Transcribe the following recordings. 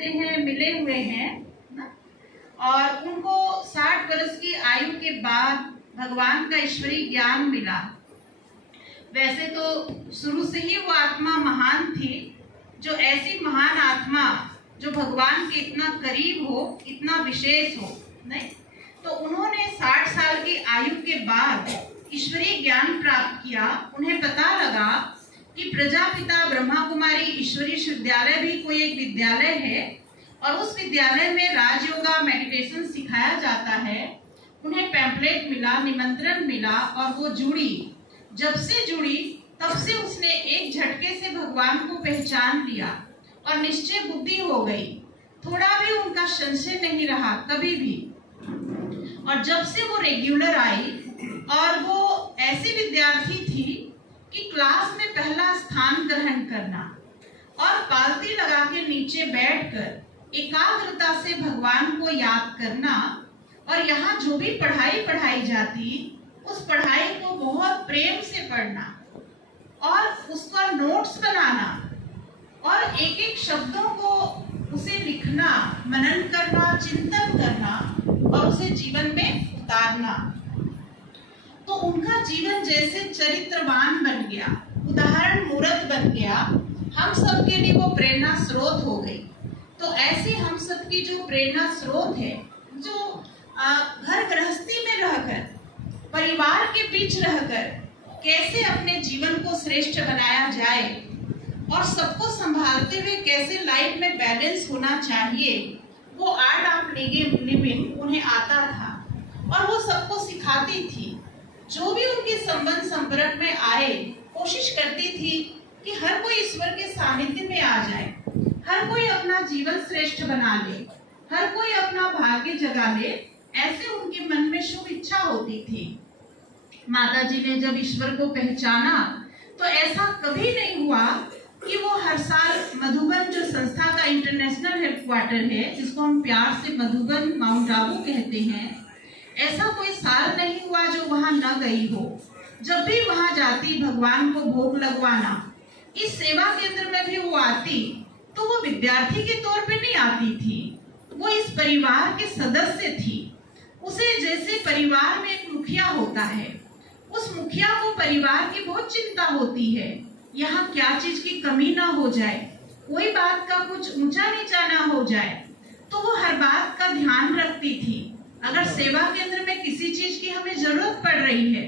जानते हैं, मिले हुए हैं ना? और उनको 60 वर्ष की आयु के बाद भगवान का ईश्वरीय ज्ञान मिला। वैसे तो शुरू से ही वो आत्मा महान थी, जो ऐसी महान आत्मा जो भगवान के इतना करीब हो, इतना विशेष हो, नहीं तो उन्होंने 60 साल की आयु के बाद ईश्वरीय ज्ञान प्राप्त किया। उन्हें पता लगा कि प्रजापिता ब्रह्मा कुमारी ईश्वरीय विश्वविद्यालय भी कोई एक विद्यालय है और उस विद्यालय में राजयोगा मेडिटेशन सिखाया जाता है। उन्हें पैम्पलेट मिला, निमंत्रण मिला और वो जुड़ी। जब से जुड़ी तब से उसने एक झटके से भगवान को पहचान लिया और निश्चय बुद्धि हो गई। थोड़ा भी उनका संशय नहीं रहा कभी भी। और जब से वो रेगुलर आई और वो ऐसी विद्यार्थी थी कि क्लास में पहला स्थान ग्रहण करना और पालती लगा के नीचे बैठकर एकाग्रता से भगवान को याद करना, और यहाँ जो भी पढ़ाई पढ़ाई जाती उस पढ़ाई को बहुत प्रेम से पढ़ना और उसका नोट्स बनाना और एक एक शब्दों को उसे लिखना, मनन करना, चिंतन करना और उसे जीवन में उतारना। तो उनका जीवन जैसे चरित्रवान बन गया, उदाहरण मूर्त बन गया। हम सब के लिए वो प्रेरणा स्रोत हो गई। तो ऐसे हम सब की जो प्रेरणा स्रोत है, जो घर गृहस्थी में रहकर, परिवार के बीच रहकर कैसे अपने जीवन को श्रेष्ठ बनाया जाए और सबको संभालते हुए कैसे लाइफ में बैलेंस होना चाहिए, वो आर्ट ऑफ लिविंग उन्हें आता था और वो सबको सिखाती थी। जो भी उनके संबंध संपर्क में आए, कोशिश करती थी कि हर कोई ईश्वर के सानिध्य में आ जाए, हर कोई अपना जीवन श्रेष्ठ बना ले, हर कोई अपना भाग्य जगा ले। ऐसे उनके मन में शुभ इच्छा होती थी। माता जी ने जब ईश्वर को पहचाना तो ऐसा कभी नहीं हुआ कि वो हर साल मधुबन, जो संस्था का इंटरनेशनल हेडक्वार्टर है, जिसको हम प्यार से मधुबन माउंट आबू कहते हैं, ऐसा कोई साल नहीं हुआ जो वहां न गई हो। जब भी वहां जाती भगवान को भोग लगवाना, इस सेवा केंद्र में भी वो आती तो वो विद्यार्थी के तौर पे नहीं आती थी, वो इस परिवार के सदस्य थी। उसे जैसे परिवार में एक मुखिया होता है, उस मुखिया को परिवार की बहुत चिंता होती है, यहाँ क्या चीज की कमी ना हो जाए, कोई बात का कुछ ऊंचा नीचा ना हो जाए, तो वो हर बात का ध्यान रखती थी। अगर सेवा केंद्र में किसी चीज की हमें जरूरत पड़ रही है,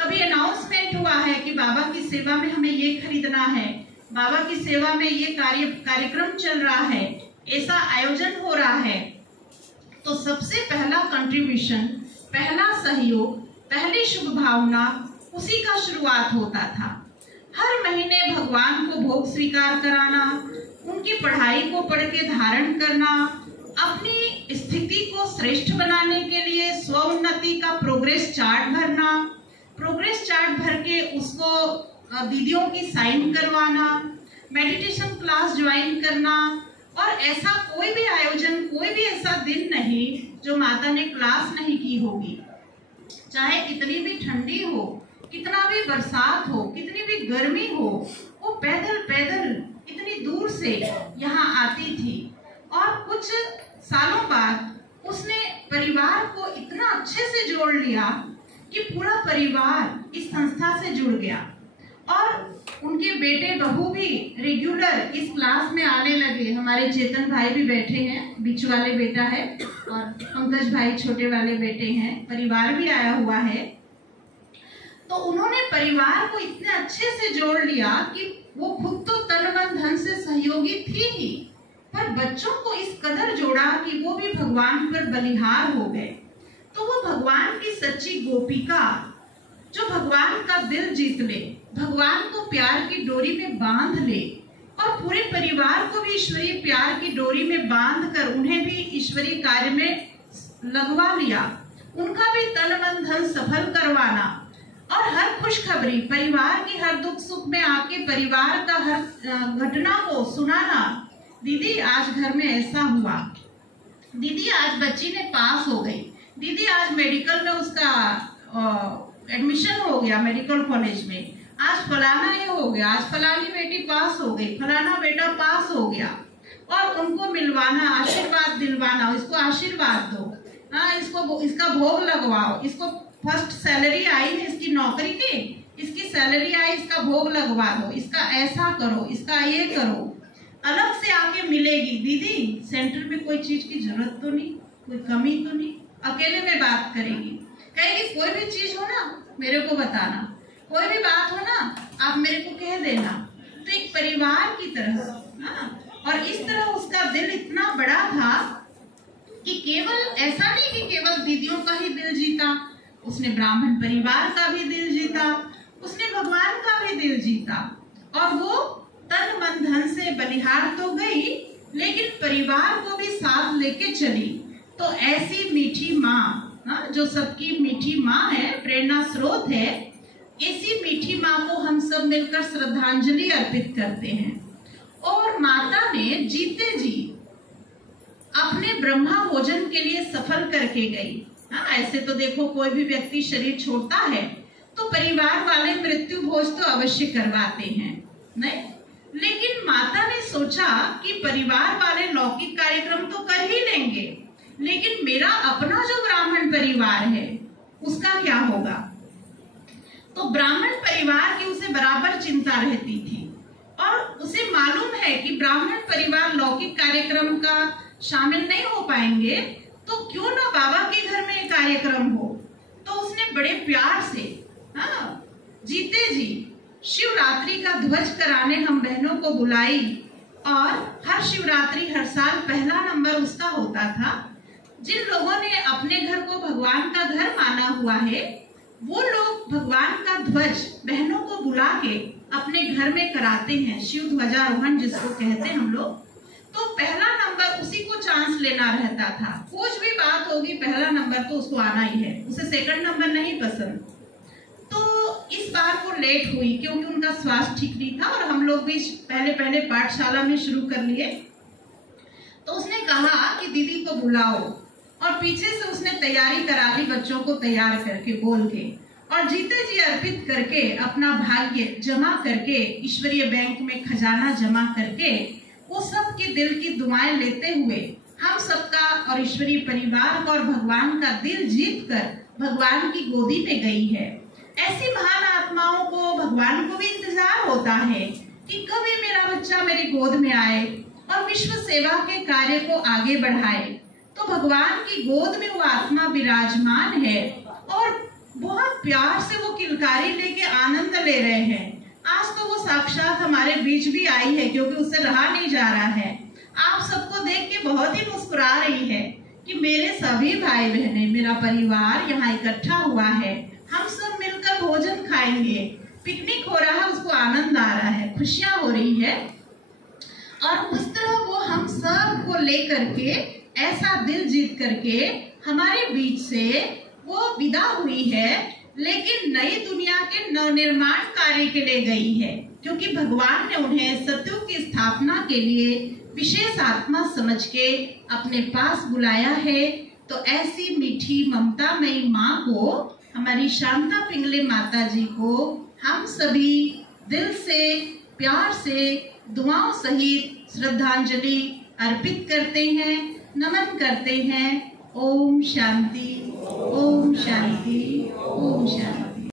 कभी अनाउंसमेंट हुआ है कि बाबा की सेवा में हमें ये खरीदना है, बाबा की सेवा में ये कार्यक्रम चल रहा है, ऐसा आयोजन हो रहा है, तो सबसे पहला कंट्रीब्यूशन, पहला सहयोग, पहली शुभ भावना उसी का शुरुआत होता था। हर महीने भगवान को भोग स्वीकार कराना, उनकी पढ़ाई को पढ़ के धारण करना, अपनी स्थिति को श्रेष्ठ बनाने के लिए स्व उन्नति का प्रोग्रेस चार्ट भरना, प्रोग्रेस चार्ट भर के उसको दीदियों की साइन करवाना, मेडिटेशन क्लास ज्वाइन करना। और ऐसा कोई भी आयोजन, कोई भी ऐसा दिन नहीं जो माता ने क्लास नहीं की होगी। चाहे कितनी भी ठंडी हो, कितना भी बरसात हो, कितनी भी गर्मी हो, वो पैदल पैदल इतनी दूर से यहाँ आती थी। और कुछ सालों बाद उसने परिवार को इतना अच्छे से जोड़ लिया कि पूरा परिवार इस संस्था से जुड़ गया और उनके बेटे बहू भी रेगुलर इस क्लास में आने लगे। हमारे चेतन भाई भी बैठे हैं, बीच वाले बेटा है, और पंकज भाई छोटे वाले बेटे हैं, परिवार भी आया हुआ है। तो उन्होंने परिवार को इतने अच्छे से जोड़ लिया कि वो खुद तो तन मन धन से सहयोगी थी ही, पर बच्चों को इस कदर जोड़ा कि वो भी भगवान पर बलिहार हो गए। तो वो भगवान की सच्ची गोपिका, जो भगवान का दिल जीत ले, भगवान को प्यार की डोरी में बांध ले और पूरे परिवार को भी ईश्वरीय प्यार की डोरी में बांध कर उन्हें भी ईश्वरीय कार्य में लगवा लिया, उनका भी तन मन धन सफल करवाना और हर खुशखबरी, परिवार की हर दुख सुख में आके परिवार का हर घटना को सुनाना। दीदी आज घर में ऐसा हुआ, दीदी आज बच्ची ने पास हो गई, दीदी आज मेडिकल में उसका एडमिशन हो गया मेडिकल कॉलेज में, आज फलाना ये हो गया, आज फलानी बेटी पास हो गई, फलाना बेटा पास हो गया। और उनको मिलवाना, आशीर्वाद दिलवाना, इसको आशीर्वाद दो, हाँ इसका भोग लगवाओ, इसको फर्स्ट सैलरी आई है इसकी नौकरी की, इसकी सैलरी आई, इसका भोग लगवा दो, इसका ऐसा करो, इसका ये करो। अलग से आके मिलेगी, दीदी सेंटर में कोई चीज की जरूरत तो नहीं, कोई कमी तो नहीं, अकेले में बात करेगी, कहेगी कोई भी चीज हो ना मेरे को बताना, कोई भी बात हो ना आप मेरे को कह देना। तो एक परिवार की तरह, हाँ। और इस तरह उसका दिल इतना बड़ा था कि केवल ऐसा नहीं कि केवल दीदियों का ही दिल जीता, उसने ब्राह्मण परिवार का भी दिल जीता, उसने भगवान का भी दिल जीता। और वो तन मन धन से बलिहार तो गई, लेकिन परिवार को भी साथ लेके चली। तो ऐसी मीठी माँ, हाँ, जो सबकी मीठी माँ है, प्रेरणा स्रोत है, इसी मीठी माँ को हम सब मिलकर श्रद्धांजलि अर्पित करते हैं। और माता ने जीते जी अपने ब्रह्मा भोजन के लिए सफल करके गई। हाँ, ऐसे तो देखो कोई भी व्यक्ति शरीर छोड़ता है तो परिवार वाले मृत्यु भोज तो अवश्य करवाते हैं, नहीं? लेकिन माता ने सोचा कि परिवार वाले लौकिक कार्यक्रम तो कर ही लेंगे, लेकिन मेरा अपना जो ब्राह्मण परिवार है उसका क्या होगा। तो ब्राह्मण परिवार की उसे बराबर चिंता रहती थी, और उसे मालूम है कि ब्राह्मण परिवार लौकिक कार्यक्रम का शामिल नहीं हो पाएंगे, तो क्यों ना बाबा के घर में कार्यक्रम हो। तो उसने बड़े प्यार से, हाँ, जीते जी शिवरात्रि का ध्वज कराने हम बहनों को बुलाई, और हर शिवरात्रि हर साल पहला नंबर उसका होता था। जिन लोगों ने अपने घर को भगवान का घर माना हुआ है, वो लोग भगवान का ध्वज बहनों को बुला के अपने घर में कराते हैं, शिव ध्वजारोहण जिसको कहते हैं हम लोग। तो पहला नंबर उसी को चांस लेना रहता था, कुछ भी बात होगी पहला नंबर तो उसको आना ही है, उसे सेकंड नंबर नहीं पसंद। तो इस बार वो लेट हुई क्योंकि उनका स्वास्थ्य ठीक नहीं था, और हम लोग भी पहले पाठशाला में शुरू कर लिए। तो उसने कहा कि दीदी को बुलाओ, और पीछे से उसने तैयारी करा ली बच्चों को तैयार करके बोल के, और जीते जी अर्पित करके अपना भाग्य जमा करके ईश्वरीय बैंक में खजाना जमा करके वो सबके दिल की दुआएं लेते हुए हम सबका और ईश्वरीय परिवार का और भगवान का दिल जीत कर भगवान की गोदी में गई है। ऐसी महान आत्माओं को, भगवान को भी इंतजार होता है कि कभी मेरा बच्चा मेरी गोद में आए और विश्व सेवा के कार्य को आगे बढ़ाए। तो भगवान की गोद में वो आत्मा विराजमान है, और बहुत प्यार से वो किलकारी लेके आनंद ले रहे हैं। आज तो वो साक्षात हमारे बीच भी आई है, क्योंकि उससे रहा नहीं जा रहा है। आप सबको देख के बहुत ही मुस्कुरा रही है कि मेरे सभी भाई बहनें, मेरा परिवार यहाँ इकट्ठा हुआ है, हम सब मिलकर भोजन खाएंगे, पिकनिक हो रहा है, उसको आनंद आ रहा है, खुशियां हो रही है। और उस तरह वो हम सब को लेकर के, ऐसा दिल जीत करके हमारे बीच से वो विदा हुई है, लेकिन नई दुनिया के नवनिर्माण कार्य के लिए गई है, क्योंकि भगवान ने उन्हें सतयुग की स्थापना के लिए विशेष आत्मा समझ के अपने पास बुलाया है। तो ऐसी मीठी ममतामयी माँ को, हमारी शांता पिंगले माता जी को हम सभी दिल से, प्यार से, दुआओं सहित श्रद्धांजलि अर्पित करते हैं, नमन करते हैं। ओम शांति, ओम शांति, ओम शांति।